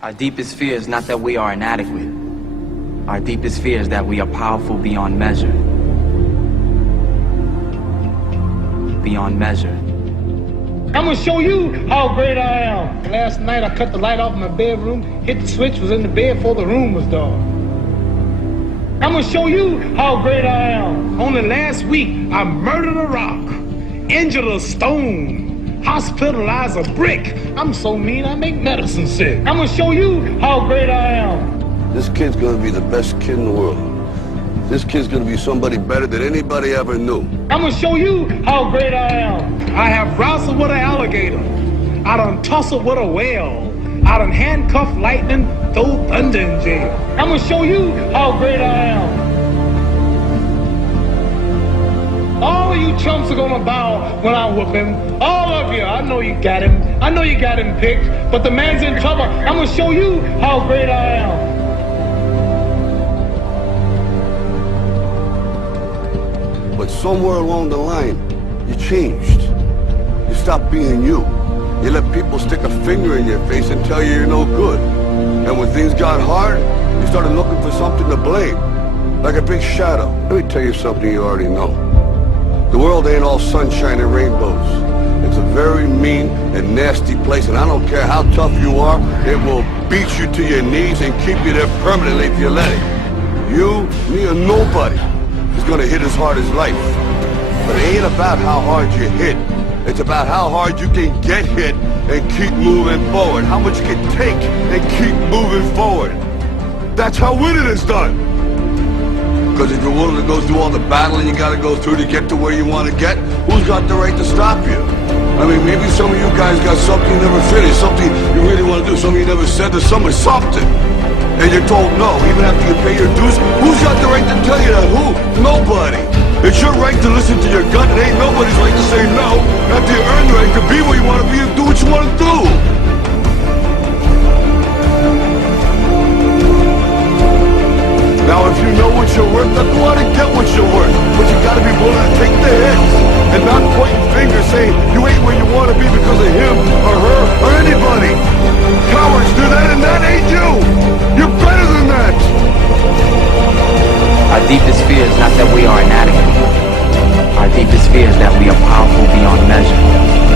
Our deepest fear is not that we are inadequate. Our deepest fear is that we are powerful beyond measure. Beyond measure. I'm gonna show you how great I am. Last night I cut the light off in my bedroom, hit the switch, was in the bed before the room was dark. I'm gonna show you how great I am. Only last week I murdered a rock, injured a stone, hospitalized a brick. I'm so mean I make medicine sick. I'm gonna show you how great I am. This kid's gonna be the best kid in the world. This kid's gonna be somebody better than anybody ever knew. I'm gonna show you how great I am. I have wrestled with an alligator. I done tussled with a whale. I done handcuffed lightning, throw thunder in jail. I'm gonna show you how great I am. All of you chumps are gonna bow when I whoop him. All of you. I know you got him. I know you got him picked, but the man's in trouble. I'm gonna show you how great I am. But somewhere along the line, you changed. You stopped being you. You let people stick a finger in your face and tell you you're no good. And when things got hard, you started looking for something to blame, like a big shadow. Let me tell you something you already know. The world ain't all sunshine and rainbows. It's a very mean and nasty place, and I don't care how tough you are, it will beat you to your knees and keep you there permanently if you let it. You, me, or nobody is gonna hit as hard as life. But it ain't about how hard you hit. It's about how hard you can get hit and keep moving forward. How much you can take and keep moving forward. That's how winning is done. Because if you're willing to go through all the battling you gotta go through to get to where you want to get, who's got the right to stop you? I mean, maybe some of you guys got something you never finished, something you really want to do, something you never said to someone, something. And you're told no, even after you pay your dues. Who's got the right to tell you that? Who? Nobody. It's your right to listen to your gut. It ain't nobody's right to say no after you earn the right to be where you want to be and do what you want to do. Now, if you know what you're worth, then go out and get what you're worth. But you gotta be willing to take the hits and not pointing fingers saying you ain't where you want to be because of him or her or anybody. Cowards do that, and that ain't you. You're better than that. Our deepest fear is not that we are inadequate. Our deepest fear is that we are powerful beyond measure.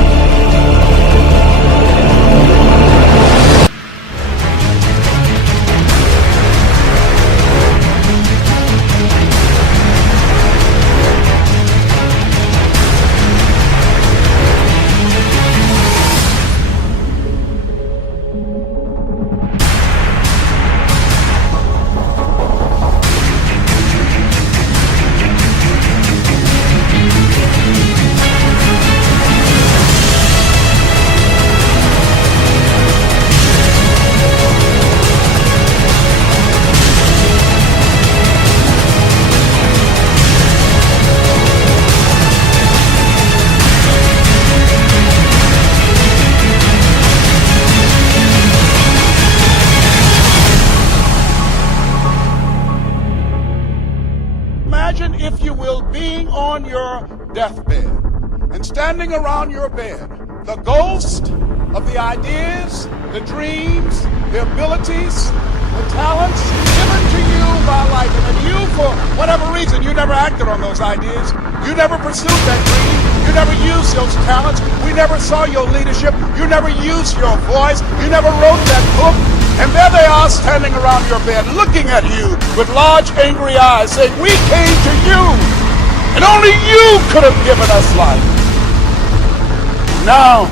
Imagine, if you will, being on your deathbed and standing around your bed, the ghost of the ideas, the dreams, the abilities, the talents given to you by life. And you, for whatever reason, you never acted on those ideas. You never pursued that dream. You never used those talents. We never saw your leadership. You never used your voice. You never wrote that book. And there they are standing around your bed looking at you with large angry eyes saying, we came to you and only you could have given us life. Now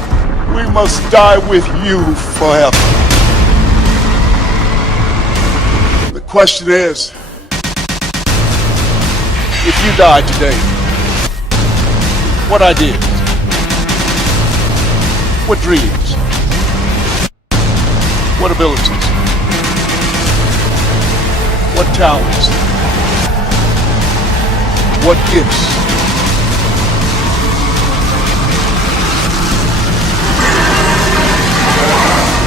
we must die with you forever. The question is, if you died today, what ideas? What dreams? What abilities? What talents? What gifts?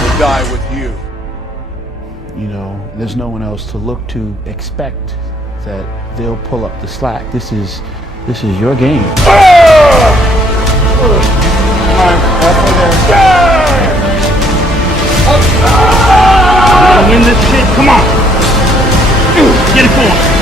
Will die with you. You know, there's no one else to look to. Expect that they'll pull up the slack. This is your game. Halfway there. this shit. Come on. Get it going.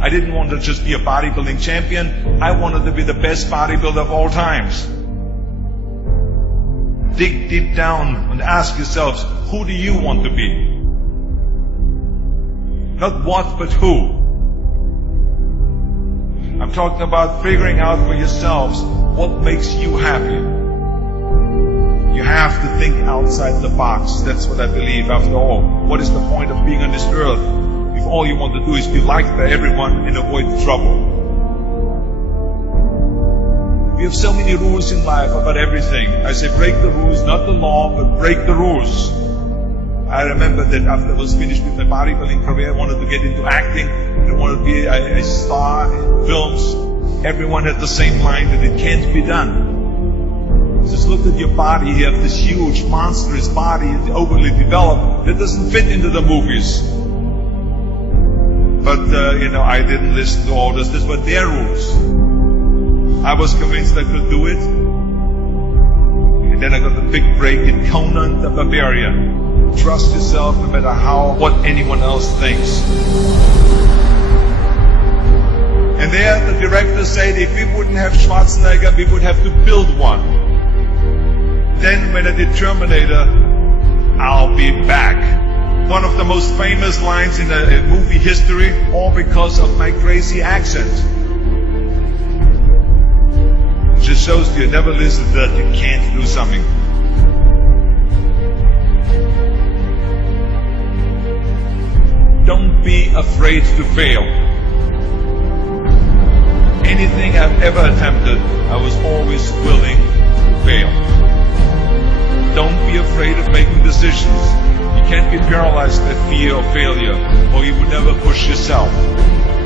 I didn't want to just be a bodybuilding champion. I wanted to be the best bodybuilder of all times. Dig deep down and ask yourselves, who do you want to be? Not what, but who. I'm talking about figuring out for yourselves what makes you happy. You have to think outside the box. That's what I believe. After all, what is the point of being on this earth if all you want to do is be liked by everyone and avoid trouble? We have so many rules in life about everything. I say break the rules, not the law, but break the rules. I remember that after I was finished with my bodybuilding career, I wanted to get into acting. I wanted to be a star in films. Everyone had the same line that it can't be done. Just look at your body. You have this huge, monstrous body, overly developed, that doesn't fit into the movies. But, I didn't listen to all this. These were their rules. I was convinced I could do it. And then I got the big break in Conan the Barbarian. Trust yourself no matter what anyone else thinks. And there the director said if we wouldn't have Schwarzenegger, we would have to build one. Then when I did Terminator, I'll be back. One of the most famous lines in movie history, all because of my crazy accent. It just shows you never listen to that you can't do something. Don't be afraid to fail. Anything I've ever attempted, I was always willing to fail. Don't be afraid of making decisions. You can't be paralyzed by fear of failure, or you will never push yourself.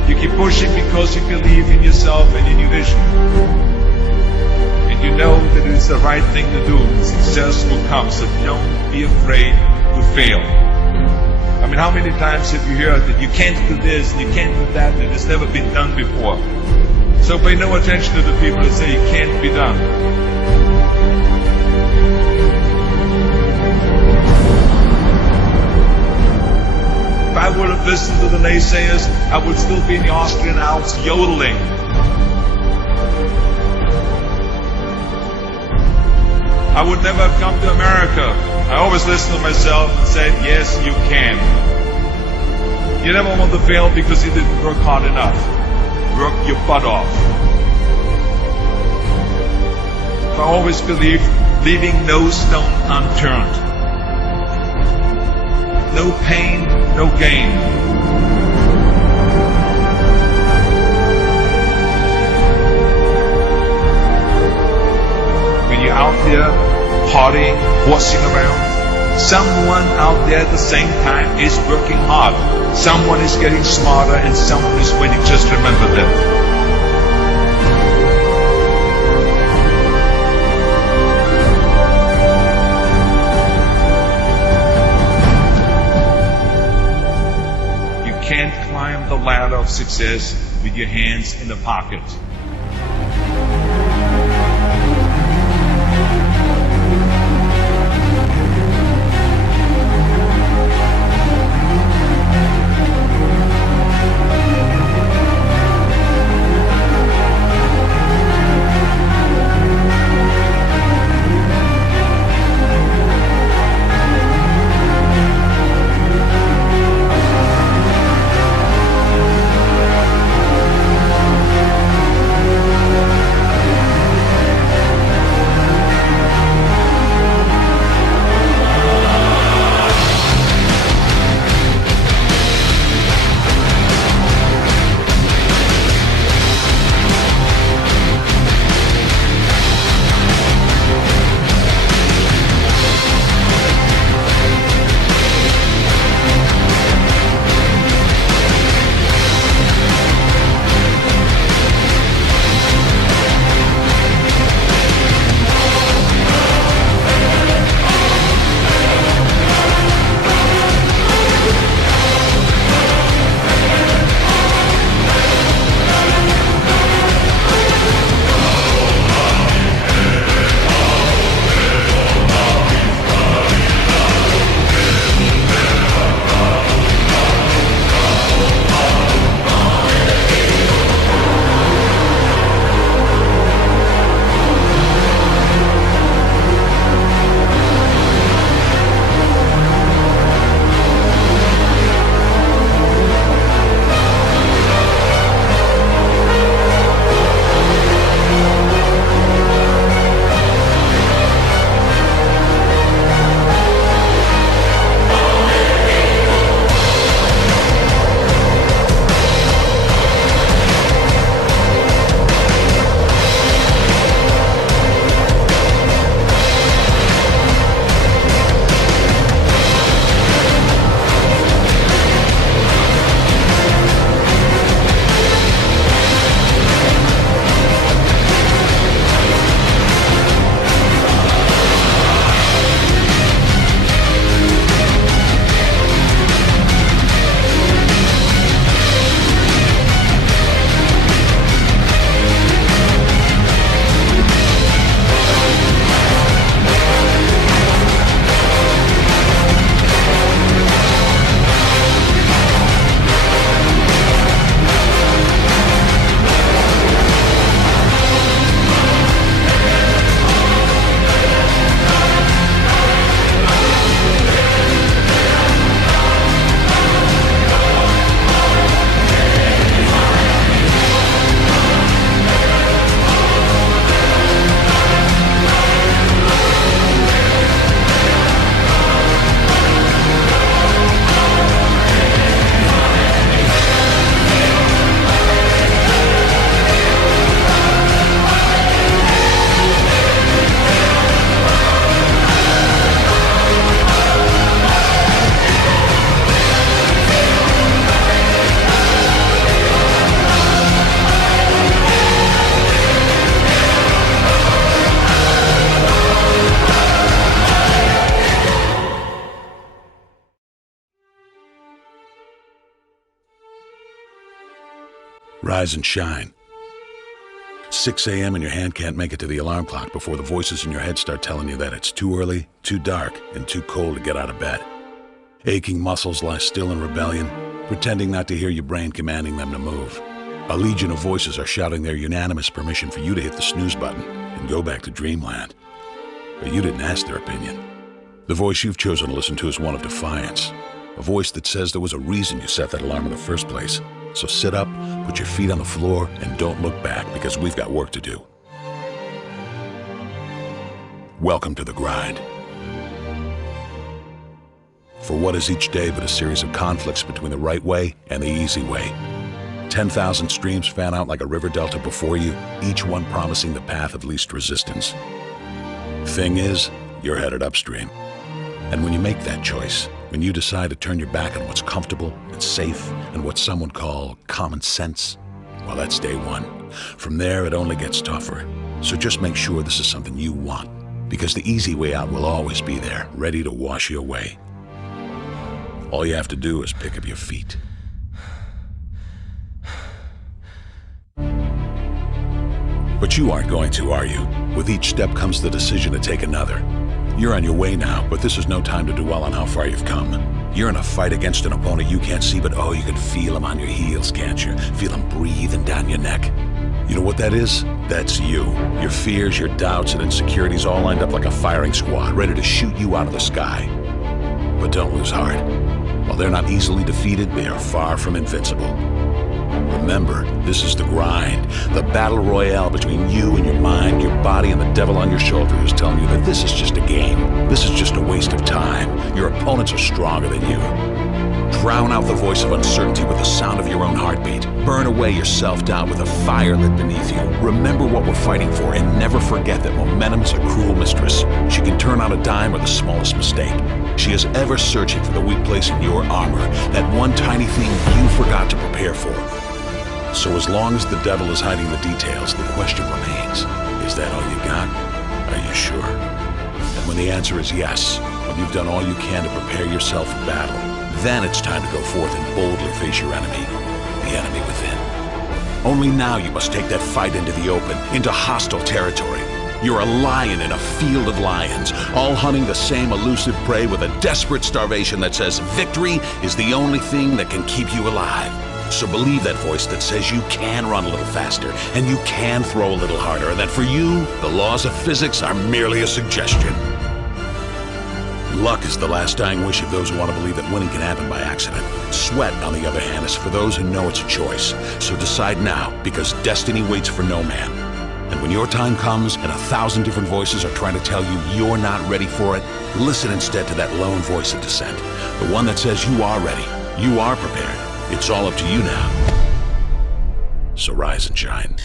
You keep pushing because you believe in yourself and in your vision. And you know that it's the right thing to do. Success will come, so don't be afraid to fail. I mean, how many times have you heard that you can't do this, and you can't do that, and it's never been done before? So pay no attention to the people that say it can't be done. If I would have listened to the naysayers, I would still be in the Austrian Alps yodeling. I would never have come to America. I always listened to myself and said, yes, you can. You never want to fail because you didn't work hard enough. Work your butt off. I always believed leaving no stone unturned. No pain, no gain. When you're out there partying, horsing around, someone out there at the same time is working hard. Someone is getting smarter and someone is winning. Just remember that. You can't climb the ladder of success with your hands in the pocket. Rise and shine. 6 a.m. and your hand can't make it to the alarm clock before the voices in your head start telling you that it's too early, too dark, and too cold to get out of bed. Aching muscles lie still in rebellion, pretending not to hear your brain commanding them to move. A legion of voices are shouting their unanimous permission for you to hit the snooze button and go back to dreamland. But you didn't ask their opinion. The voice you've chosen to listen to is one of defiance. A voice that says there was a reason you set that alarm in the first place. So sit up, put your feet on the floor, and don't look back, because we've got work to do. Welcome to the grind. For what is each day but a series of conflicts between the right way and the easy way? 10,000 streams fan out like a river delta before you, each one promising the path of least resistance. Thing is, you're headed upstream. And when you make that choice, when you decide to turn your back on what's comfortable and safe and what some would call common sense, well, that's day one. From there, it only gets tougher. So just make sure this is something you want, because the easy way out will always be there, ready to wash you away. All you have to do is pick up your feet. But you aren't going to, are you? With each step comes the decision to take another. You're on your way now, but this is no time to dwell on how far you've come. You're in a fight against an opponent you can't see, but oh, you can feel him on your heels, can't you? Feel him breathing down your neck. You know what that is? That's you. Your fears, your doubts, and insecurities all lined up like a firing squad, ready to shoot you out of the sky. But don't lose heart. While they're not easily defeated, they are far from invincible. Remember, this is the grind, the battle royale between you and your mind, your body, and the devil on your shoulder who's telling you that this is just a game. This is just a waste of time. Your opponents are stronger than you. Drown out the voice of uncertainty with the sound of your own heartbeat. Burn away your self-doubt with a fire lit beneath you. Remember what we're fighting for, and never forget that momentum is a cruel mistress. She can turn on a dime with the smallest mistake. She is ever searching for the weak place in your armor, that one tiny thing you forgot to prepare for. So as long as the devil is hiding the details, the question remains, is that all you got? Are you sure? And when the answer is yes, when you've done all you can to prepare yourself for battle, then it's time to go forth and boldly face your enemy, the enemy within. Only now you must take that fight into the open, into hostile territory. You're a lion in a field of lions, all hunting the same elusive prey with a desperate starvation that says victory is the only thing that can keep you alive. So believe that voice that says you can run a little faster, and you can throw a little harder, and that for you, the laws of physics are merely a suggestion. Luck is the last dying wish of those who want to believe that winning can happen by accident. Sweat, on the other hand, is for those who know it's a choice. So decide now, because destiny waits for no man. And when your time comes and 1,000 different voices are trying to tell you you're not ready for it, listen instead to that lone voice of dissent. The one that says you are ready, you are prepared. It's all up to you now. So rise and shine.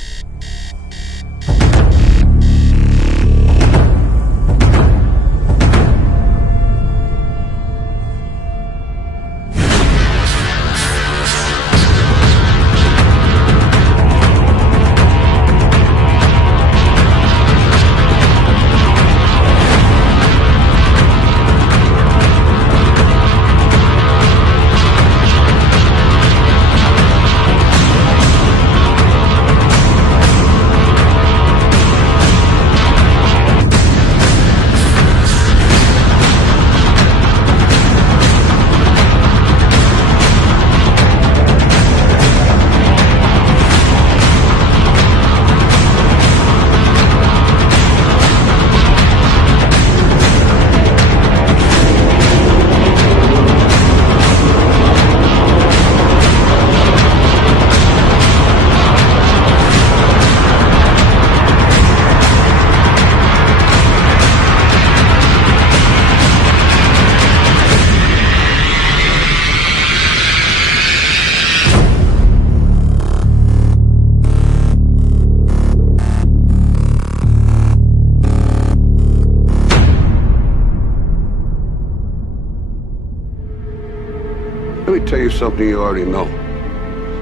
Let me tell you something you already know.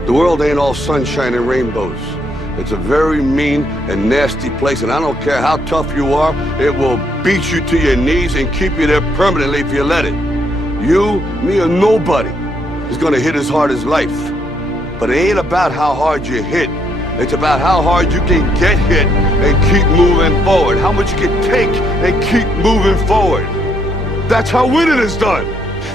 The world ain't all sunshine and rainbows. It's a very mean and nasty place, and I don't care how tough you are, it will beat you to your knees and keep you there permanently if you let it. You, me, or nobody is gonna hit as hard as life. But it ain't about how hard you hit. It's about how hard you can get hit and keep moving forward. How much you can take and keep moving forward. That's how winning is done.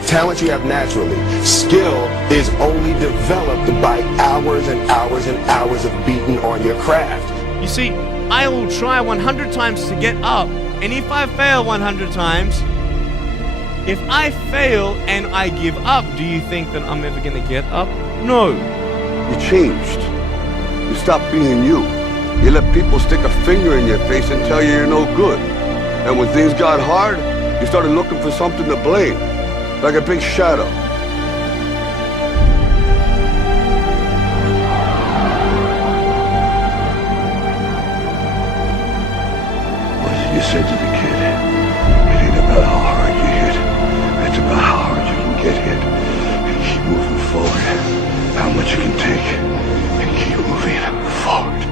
Talent you have naturally. Skill is only developed by hours and hours and hours of beating on your craft. You see, I will try 100 times to get up, and if I fail 100 times, if I fail and I give up, do you think that I'm ever going to get up? No. You changed. You stopped being you. You let people stick a finger in your face and tell you you're no good. And when things got hard, you started looking for something to blame, like a big shadow. What did you say to the kid? It ain't about how hard you hit. It's about how hard you can get hit and keep moving forward. How much you can take and keep moving forward.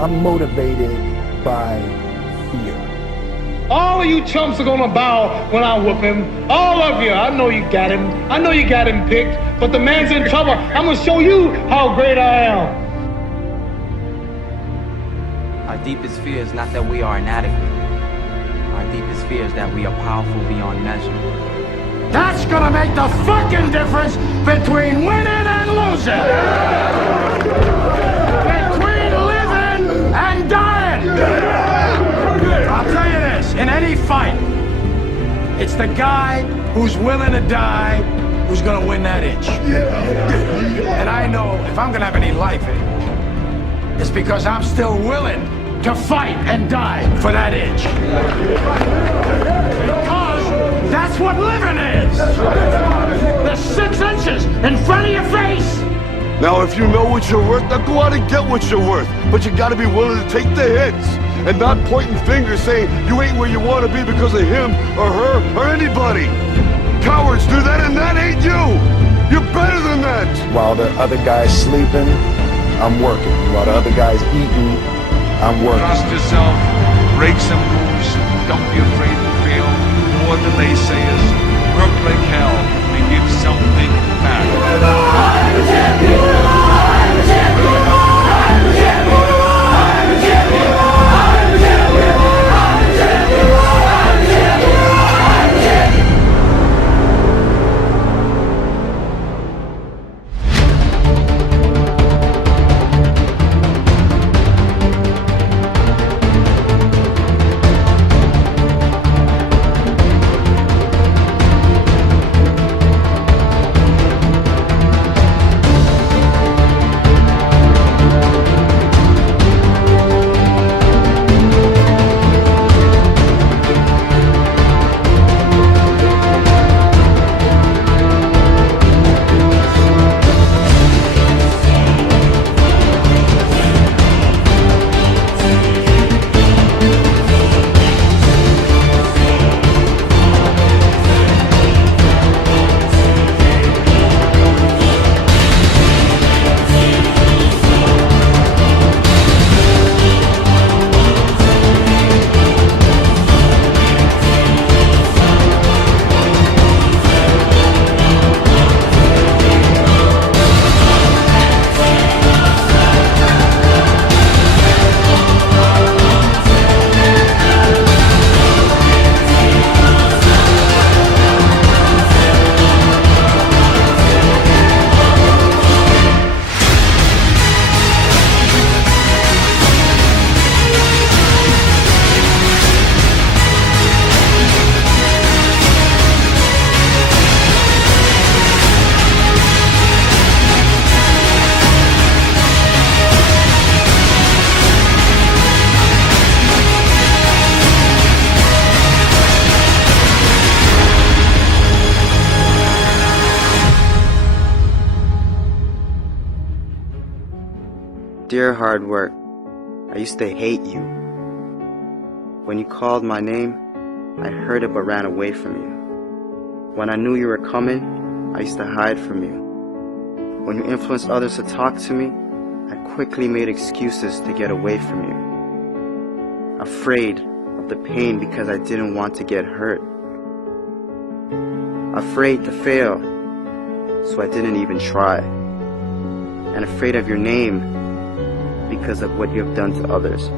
I'm motivated by fear. All of you chumps are gonna bow when I whoop him. All of you. I know you got him. I know you got him picked. But the man's in trouble. I'm gonna show you how great I am. Our deepest fear is not that we are inadequate. Our deepest fear is that we are powerful beyond measure. That's gonna make the fucking difference between winning and losing. Between living and dying. I'll tell you this, in any fight, it's the guy who's willing to die who's gonna win that inch. And I know if I'm gonna have any life in it, it's because I'm still willing to fight and die for that inch. Because that's what living is. The 6 inches in front of your face. Now, if you know what you're worth, now go out and get what you're worth. But you gotta be willing to take the hits and not pointing fingers saying you ain't where you want to be because of him or her or anybody. Cowards do that, and that ain't you. You're better than that. While the other guy's sleeping, I'm working. While the other guy's eating, I'm working. Trust yourself, break some rules, don't be afraid to fail, more than naysayers, work like hell, and give something back. Dear hard work, I used to hate you. When you called my name, I heard it but ran away from you. When I knew you were coming, I used to hide from you. When you influenced others to talk to me, I quickly made excuses to get away from you. Afraid of the pain because I didn't want to get hurt. Afraid to fail, so I didn't even try. and afraid of your name because of what you have done to others.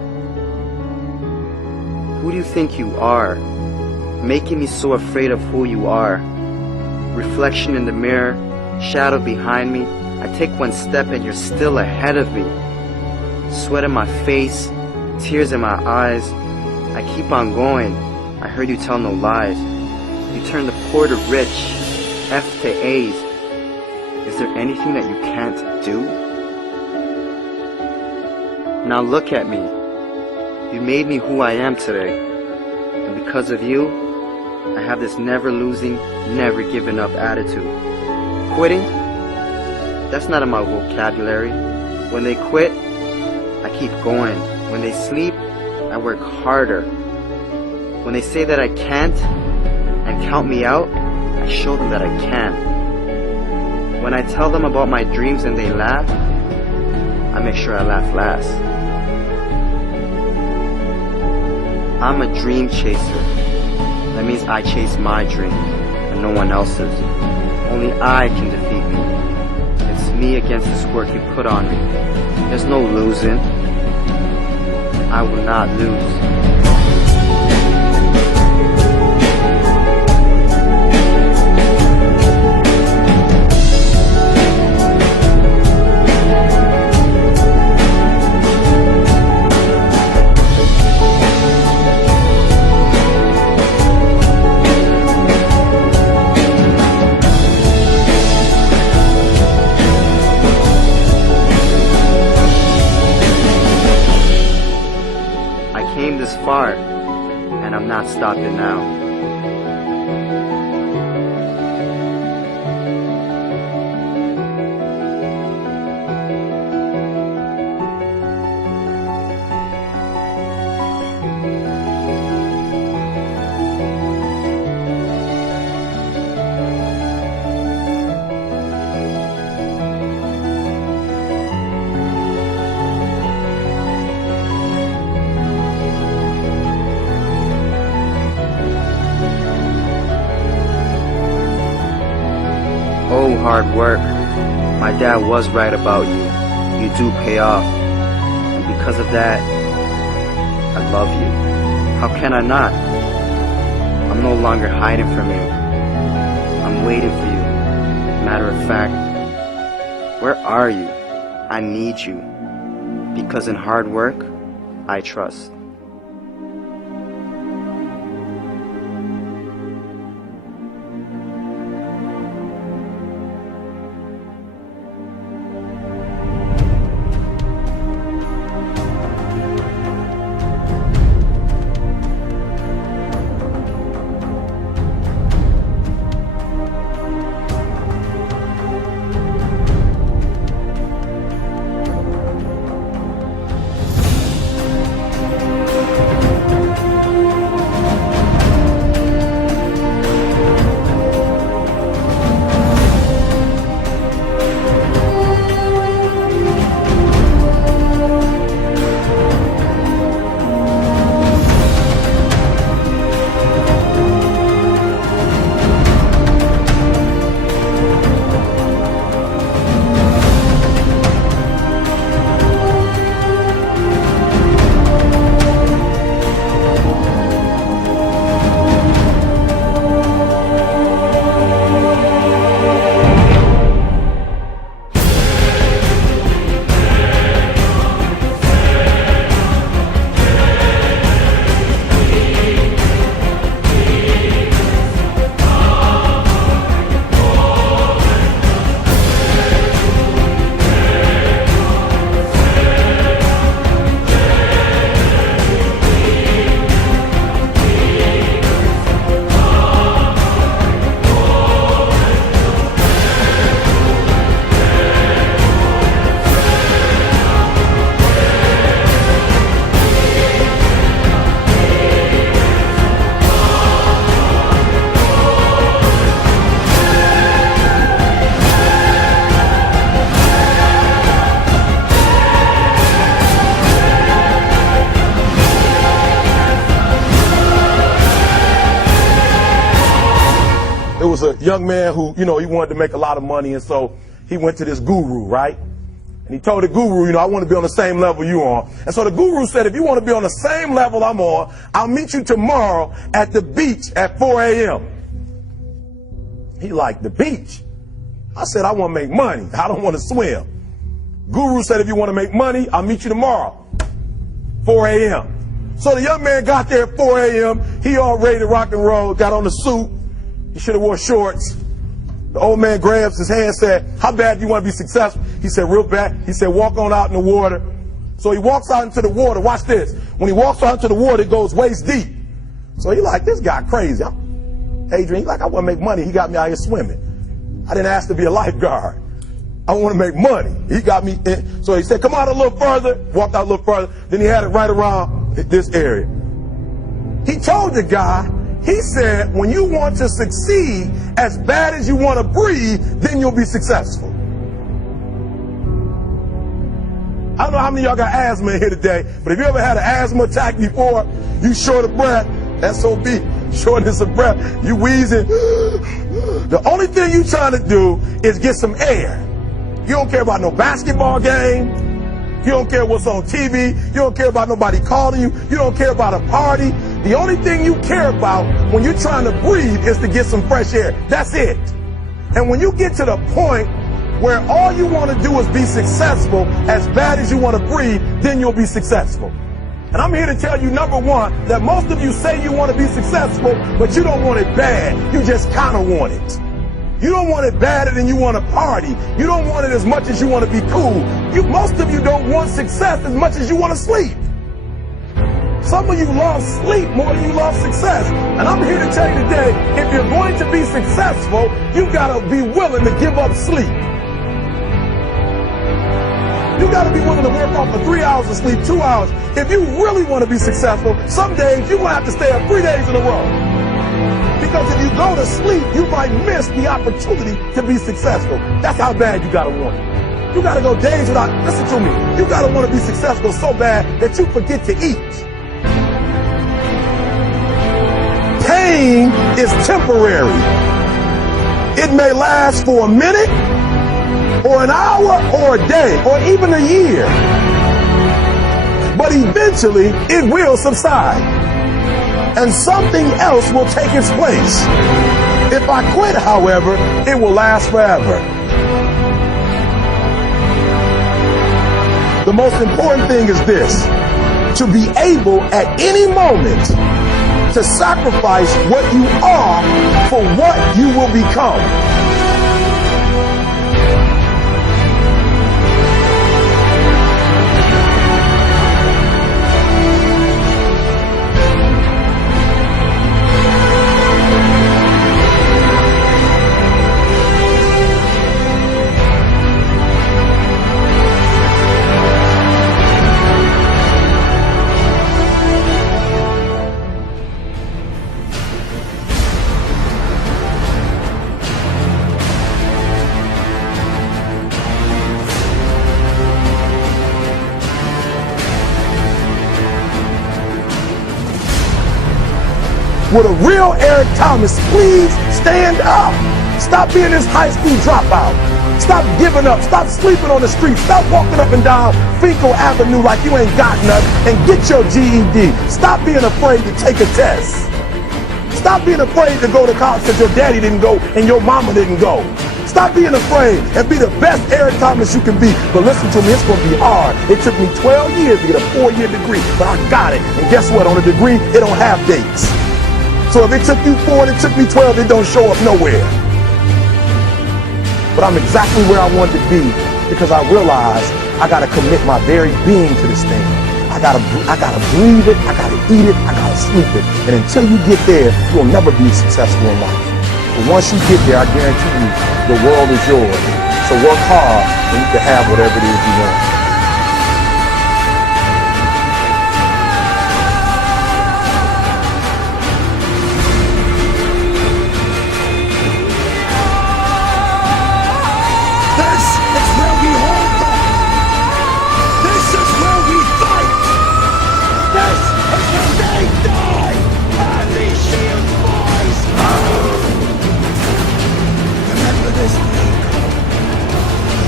Who do you think you are, making me so afraid of who you are? Reflection in the mirror, shadow behind me. I take one step and you're still ahead of me. Sweat in my face, tears in my eyes. I keep on going. I heard you tell no lies. You turn the poor to rich, F to A's. Is there anything that you can't do? Now look at me. You made me who I am today. And because of you, I have this never losing, never giving up attitude. Quitting? That's not in my vocabulary. When they quit, I keep going. When they sleep, I work harder. When they say that I can't and count me out, I show them that I can. When I tell them about my dreams and they laugh, I make sure I laugh last. I'm a dream chaser. That means I chase my dream and no one else's. Only I can defeat me. It's me against this work you put on me. There's no losing. I will not lose. This far, and I'm not stopping now. Oh, hard work. My dad was right about you. You do pay off. And because of that, I love you. How can I not? I'm no longer hiding from you. I'm waiting for you. Matter of fact, where are you? I need you. Because in hard work, I trust. It was a young man who, he wanted to make a lot of money, and so he went to this guru, right? And he told the guru, you know, I want to be on the same level you on. And so the guru said, if you want to be on the same level I'm on, I'll meet you tomorrow at the beach at 4 a.m. He liked the beach. I said, I want to make money. I don't want to swim. Guru said, if you want to make money, I'll meet you tomorrow, 4 a.m. So the young man got there at 4 a.m. He all ready to rock and roll, got on the suit. He should have wore shorts. The old man grabs his hand and said, how bad do you want to be successful? He said, real bad. He said, walk on out in the water. So he walks out into the water. Watch this. When he walks out into the water, it goes waist deep. So he like, this guy crazy. Adrian, he like, I want to make money. He got me out here swimming. I didn't ask to be a lifeguard. I want to make money. He got me in. So he said, come out a little further. Walked out a little further. Then he had it right around this area. He told the guy, he said, when you want to succeed as bad as you want to breathe, then you'll be successful. I don't know how many of y'all got asthma in here today, but if you ever had an asthma attack before, you short of breath, SOB, shortness of breath, you wheezing. The only thing you trying to do is get some air. You don't care about no basketball game. You don't care what's on TV. You don't care about nobody calling you. You don't care about a party. The only thing you care about when you're trying to breathe is to get some fresh air. That's it. And when you get to the point where all you want to do is be successful as bad as you want to breathe, then you'll be successful. And I'm here to tell you, number one, that most of you say you want to be successful, but you don't want it bad. You just kind of want it. You don't want it badder than you want to party. You don't want it as much as you want to be cool. Most of you don't want success as much as you want to sleep. Some of you love sleep more than you love success. And I'm here to tell you today, if you're going to be successful, you got to be willing to give up sleep. You got to be willing to work off for 3 hours of sleep, 2 hours. If you really want to be successful, some days you're going to have to stay up 3 days in a row. Because if you go to sleep, you might miss the opportunity to be successful. That's how bad you got to want it. You got to go days without, listen to me, you got to want to be successful so bad that you forget to eat. Pain is temporary. It may last for a minute, or an hour, or a day, or even a year. But eventually, it will subside. And something else will take its place. If I quit, however, it will last forever. The most important thing is this: to be able at any moment to sacrifice what you are for what you will become. With a real Eric Thomas, please stand up. Stop being this high school dropout. Stop giving up. Stop sleeping on the street. Stop walking up and down Finkel Avenue like you ain't got nothing, and get your GED. Stop being afraid to take a test. Stop being afraid to go to college because your daddy didn't go and your mama didn't go. Stop being afraid and be the best Eric Thomas you can be. But listen to me, it's going to be hard. It took me 12 years to get a 4-year degree, but I got it. And guess what? On a degree, it don't have dates. So if it took you 4 and it took me 12, it don't show up nowhere. But I'm exactly where I wanted to be because I realized I got to commit my very being to this thing. I gotta breathe it, I gotta eat it, I gotta sleep it. And until you get there, you'll never be successful in life. But once you get there, I guarantee you, the world is yours. So work hard and you can have whatever it is you want.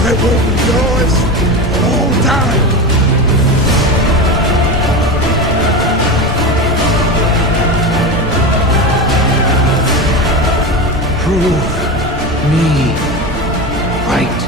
It will be yours. time. Prove me right.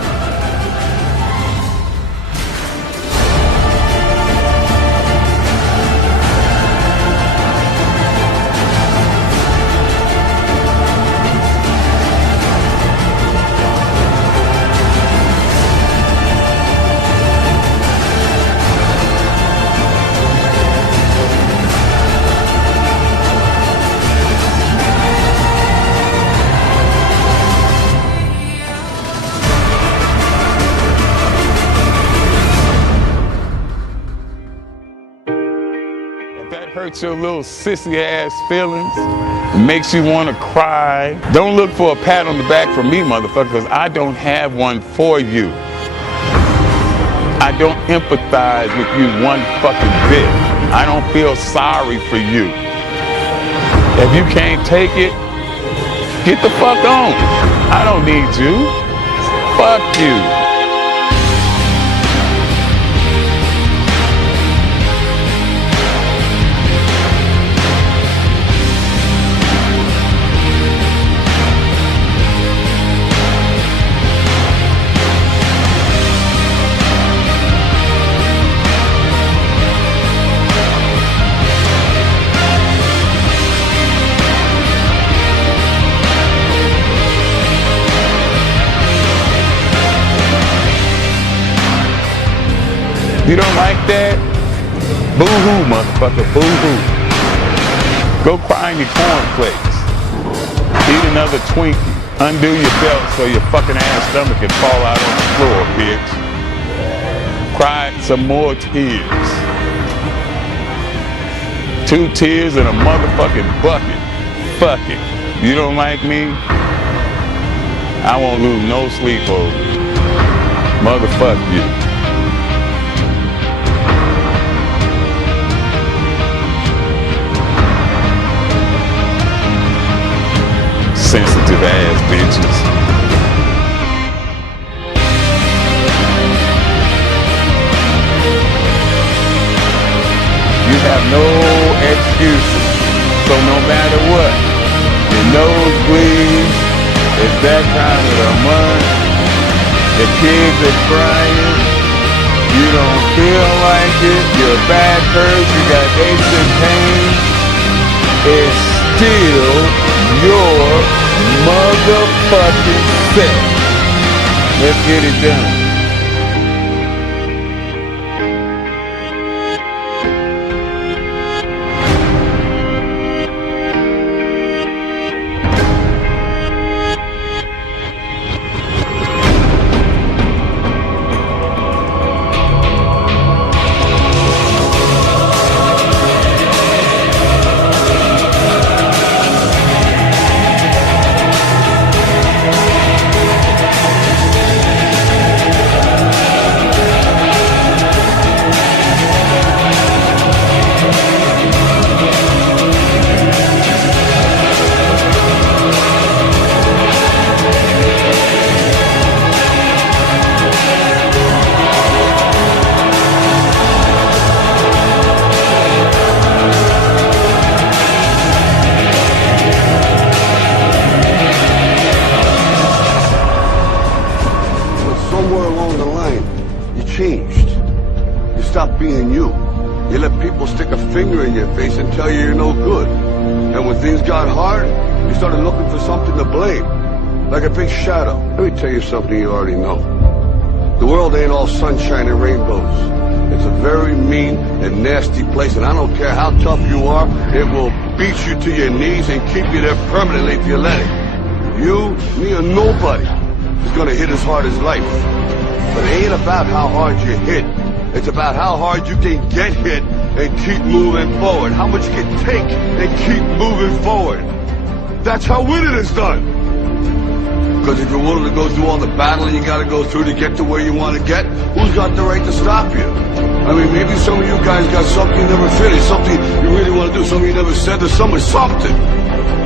That hurts your little sissy ass feelings. It makes you want to cry. Don't look for a pat on the back from me, motherfucker, because I don't have one for you. I don't empathize with you one fucking bit. I don't feel sorry for you. If you can't take it, get the fuck on. I don't need you. Fuck you. You don't like that? Boo-hoo, motherfucker, boo-hoo. Go cry in your cornflakes. Eat another Twinkie. Undo your belt so your fucking ass stomach can fall out on the floor, bitch. Cry some more tears. 2 tears in a motherfucking bucket. Fuck it. You don't like me? I won't lose no sleep over it. Motherfuck you. Sensitive ass bitches. You have no excuses. So no matter what, your nose bleeds, it's that time of the month, the kids are crying, you don't feel like it, your back hurts, you got aches and pains, it's still your motherfucking self. Let's get it done. Changed. You stopped being you. You let people stick a finger in your face and tell you you're no good. And when things got hard, you started looking for something to blame. Like a big shadow. Let me tell you something you already know. The world ain't all sunshine and rainbows. It's a very mean and nasty place, and I don't care how tough you are, it will beat you to your knees and keep you there permanently if you let it. You, me, or nobody is gonna hit as hard as life. But it ain't about how hard you hit. It's about how hard you can get hit and keep moving forward. How much you can take and keep moving forward. That's how winning is done. Because if you're willing to go through all the battling you gotta go through to get to where you want to get, who's got the right to stop you? I mean, maybe some of you guys got something you never finished, something you really want to do, something you never said to someone, something.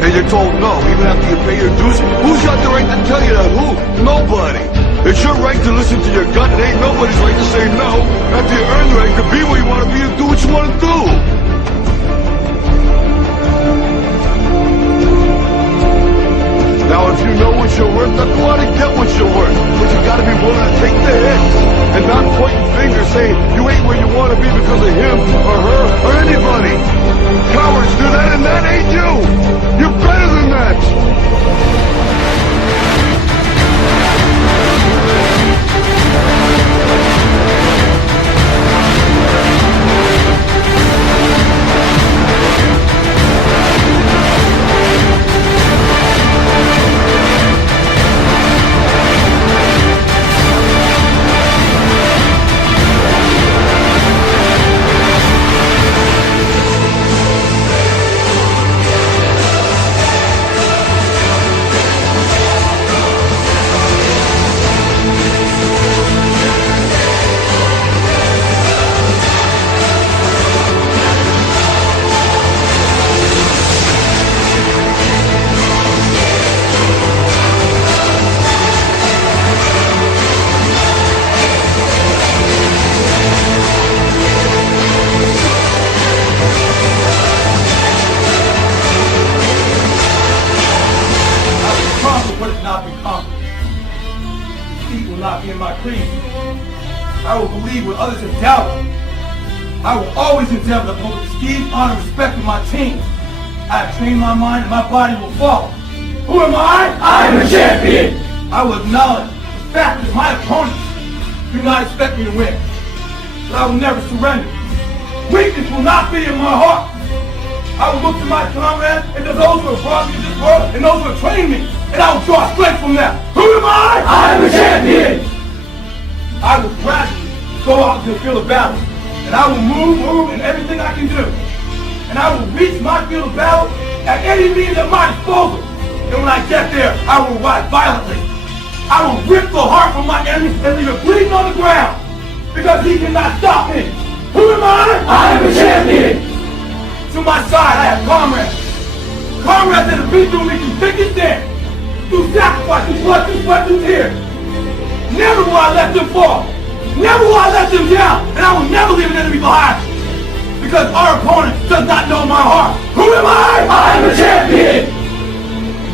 And you're told no, even after you pay your dues. Who's got the right to tell you that? Who? Nobody. It's your right to listen to your gut. It ain't nobody's right to say no after you earn the right to be where you want to be and do what you want to do. Now, if you know what you're worth, then go out and get what you're worth. But you gotta be willing to take the hits and not pointing fingers saying you ain't where you want to be because of him or her or anybody. Cowards do that, and that ain't you. You're better than that. I will believe what others have doubted. I will always endeavor to uphold the esteem, honor, and respect of my team. I have trained my mind and my body will follow. Who am I? I am a champion. I will acknowledge the fact that my opponents do not expect me to win. But I will never surrender. Weakness will not be in my heart. I will look to my comrades and to those who have brought me to this world and those who have trained me, and I will draw strength from them. Who am I? I am a champion. I will gradually go out to the field of battle, and I will move in everything I can do. And I will reach my field of battle at any means at my disposal. And when I get there, I will ride violently. I will rip the heart from my enemy and leave it bleeding on the ground, because he cannot stop me. Who am I? I am a champion. To my side, I have comrades. Comrades that have been through me through thick and thin, through sacrifice, through blood, through sweat, through tears. Never will I let them fall. Never will I let them down. And I will never leave an enemy behind. Because our opponent does not know my heart. Who am I? I am a champion.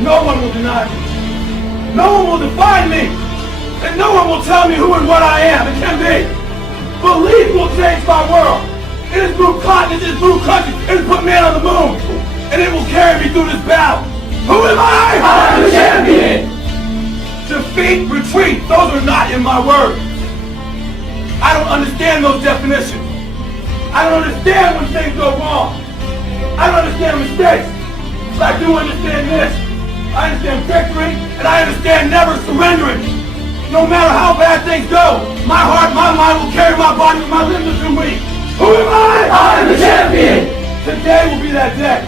No one will deny me. No one will define me. And no one will tell me who and what I am. It can be. Belief will change my world. It has moved continents, it has moved countries, it has put man on the moon. And it will carry me through this battle. Who am I? I am a champion. Defeat, retreat, those are not in my words. I don't understand those definitions. I don't understand when things go wrong. I don't understand mistakes. But I do understand this. I understand victory, and I understand never surrendering. No matter how bad things go, my heart, my mind will carry my body when my limbs are too weak. Who am I? I am the champion. Today will be that day.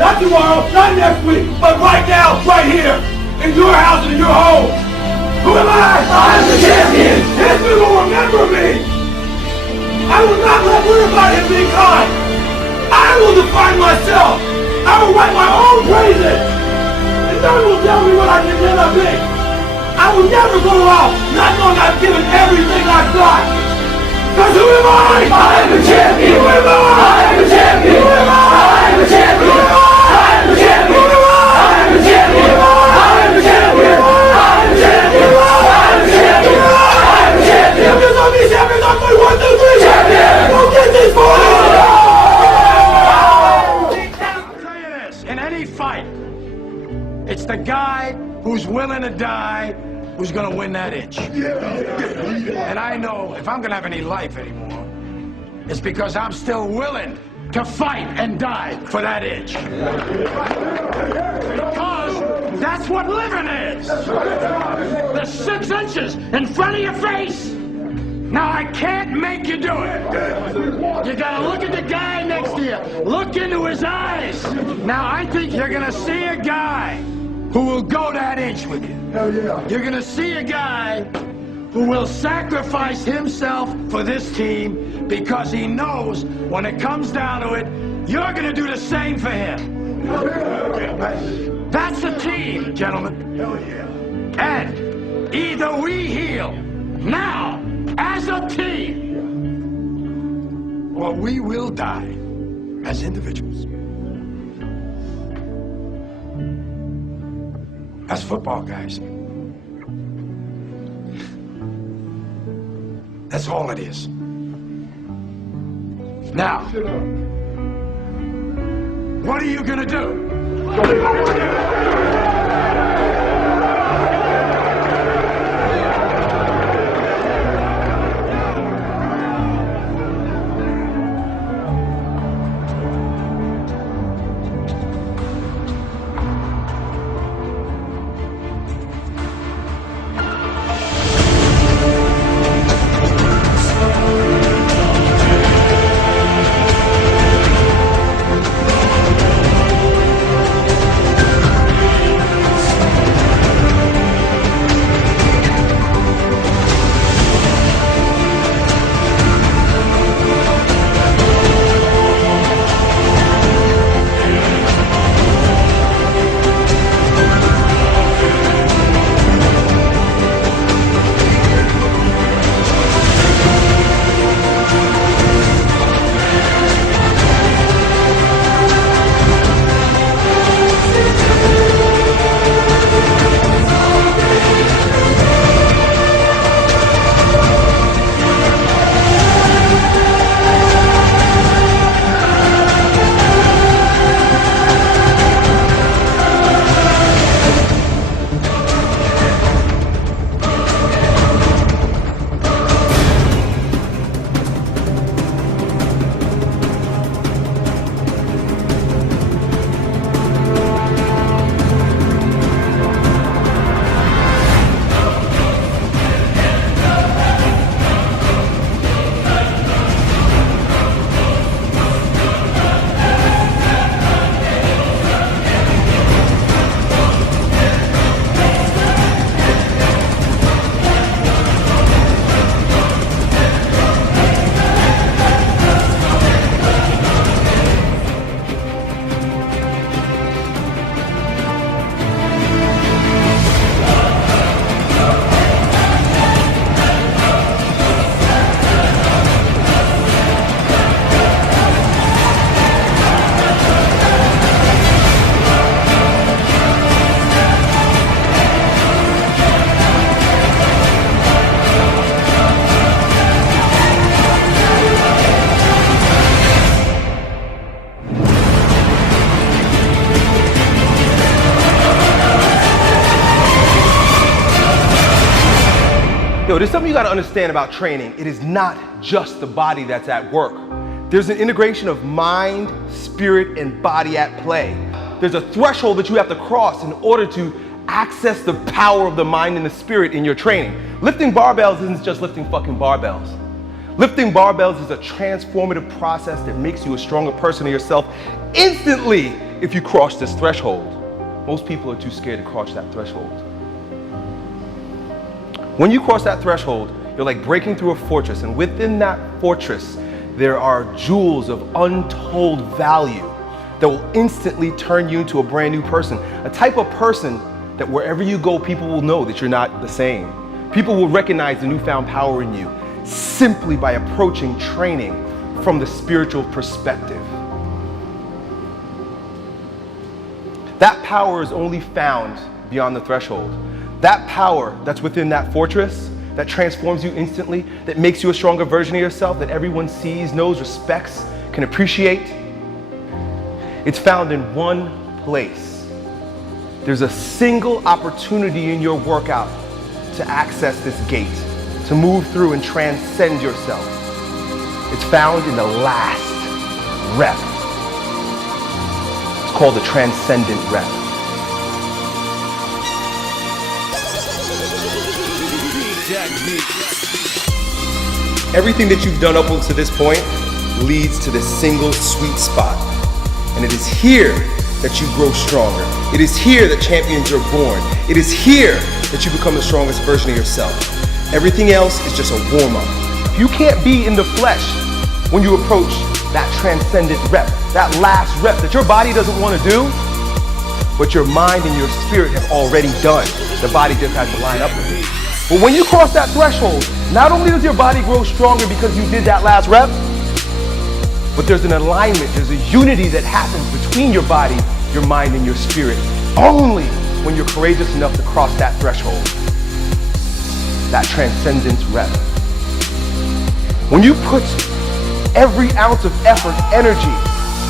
Not tomorrow, not next week, but right now, right here, in your house and in your home. Who am I? I am the champion. History will remember me. I will not let everybody be kind. I will define myself. I will write my own praises. And no one will tell me what I can never be. I will never go out not knowing I've given everything I've got. Because who am I? I am the champion. Who am I? I am the champion. Who am I? I am the champion. Who am I? I am the champion. Who am I? I am the champion. I am the champion. I am the champion. I am the champion. I am the champion. Champions on me, champions on me. 1, 2, 3. Champion. Go get this boy. I'll tell you this, in any fight, it's the guy who's willing to die who's gonna win that inch. And I know if I'm gonna have any life anymore, it's because I'm still willing to fight and die for that inch. Because that's what living is. The 6 inches in front of your face. Now I can't make you do it. You gotta look at the guy next to you. Look into his eyes. Now I think you're gonna see a guy who will go that inch with you. Hell yeah. You're gonna see a guy who will sacrifice himself for this team because he knows when it comes down to it, you're gonna do the same for him. That's a team, gentlemen. Hell yeah. And Either we heal now as a team, or we will die as individuals. That's football, guys. That's all it is. Now, what are you gonna do? Yo, there's something you gotta understand about training. It is not just the body that's at work. There's an integration of mind, spirit, and body at play. There's a threshold that you have to cross in order to access the power of the mind and the spirit in your training. Lifting barbells isn't just lifting fucking barbells. Lifting barbells is a transformative process that makes you a stronger person of yourself instantly if you cross this threshold. Most people are too scared to cross that threshold. When you cross that threshold, you're like breaking through a fortress, and within that fortress, there are jewels of untold value that will instantly turn you into a brand new person. A type of person that wherever you go, people will know that you're not the same. People will recognize the newfound power in you simply by approaching training from the spiritual perspective. That power is only found beyond the threshold. That power that's within that fortress, that transforms you instantly, that makes you a stronger version of yourself, that everyone sees, knows, respects, can appreciate, it's found in one place. There's a single opportunity in your workout to access this gate, to move through and transcend yourself. It's found in the last rep. It's called the transcendent rep. Everything that you've done up until this point leads to this single sweet spot. And it is here that you grow stronger. It is here that champions are born. It is here that you become the strongest version of yourself. Everything else is just a warm-up. You can't be in the flesh when you approach that transcendent rep, that last rep that your body doesn't want to do, but your mind and your spirit have already done. The body just has to line up with it. But when you cross that threshold, not only does your body grow stronger because you did that last rep, but there's an alignment, there's a unity that happens between your body, your mind, and your spirit, only when you're courageous enough to cross that threshold, that transcendence rep. When you put every ounce of effort, energy,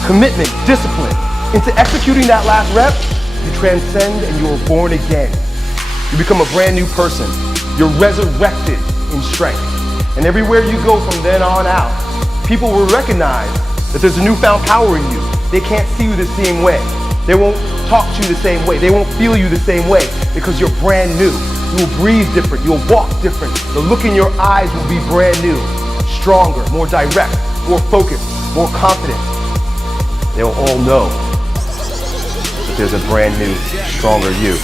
commitment, discipline into executing that last rep, you transcend and you are born again. You become a brand new person. You're resurrected in strength. And everywhere you go from then on out, people will recognize that there's a newfound power in you. They can't see you the same way. They won't talk to you the same way. They won't feel you the same way because you're brand new. You will breathe different. You'll walk different. The look in your eyes will be brand new, stronger, more direct, more focused, more confident. They'll all know that there's a brand new, stronger you.